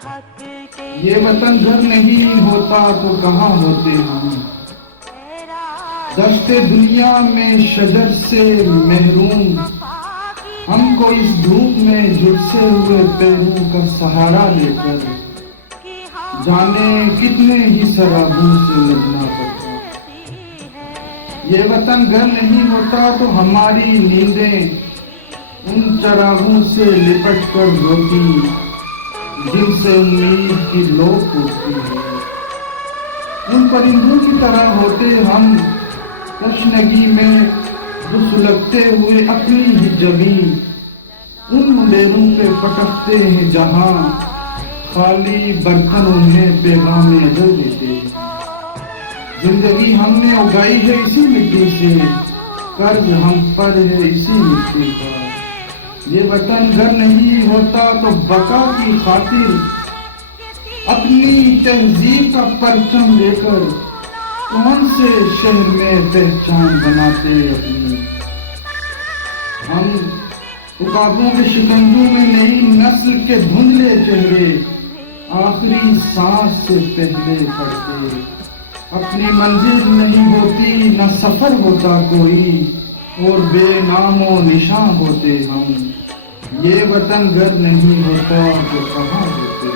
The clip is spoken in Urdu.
یہ وطن گھر نہیں ہوتا تو کہاں ہوتے ہم، دشت دنیا میں شجر سے محروم، ہم کو اس دھوپ میں جھلسے ہوئے پیروں کا سہارا لے کر جانے کتنے ہی سرابوں سے لگنا پڑتا۔ یہ وطن گھر نہیں ہوتا تو ہماری نیندیں ان چراغوں سے لپٹ کر روتی جن سے امید کی لو پھوٹتی ہے۔ ان پرندوں کی طرح ہوتے ہم تشنگی میں جو سلگتے ہوئے اپنی ہی زمین، ان مڈیروں پہ پٹکتے ہیں جہاں خالی برتن انہیں پیغام اجل دیتے ہیں۔ زندگی ہم نے اگائی ہے اسی مٹی سے، قرض ہم پر ہے اسی مٹی کا۔ یہ وطن گھر نہیں ہوتا تو بقا کی خاطر اپنی تہذیب کا پرچم لے کر کون سے شہر میں پہچان بناتے اپنی۔ ہم عقابوں کے شکنجوں میں نئی نسل کے دھندلے چہرے آخری سانس سے پہلے پڑتے۔ اپنی منزل نہیں ہوتی نہ سفر ہوتا کوئی، اور بے نام و نشاں ہوتے ہم۔ یہ وطن گھر نہیں ہوتا تو کہاں ہوتے۔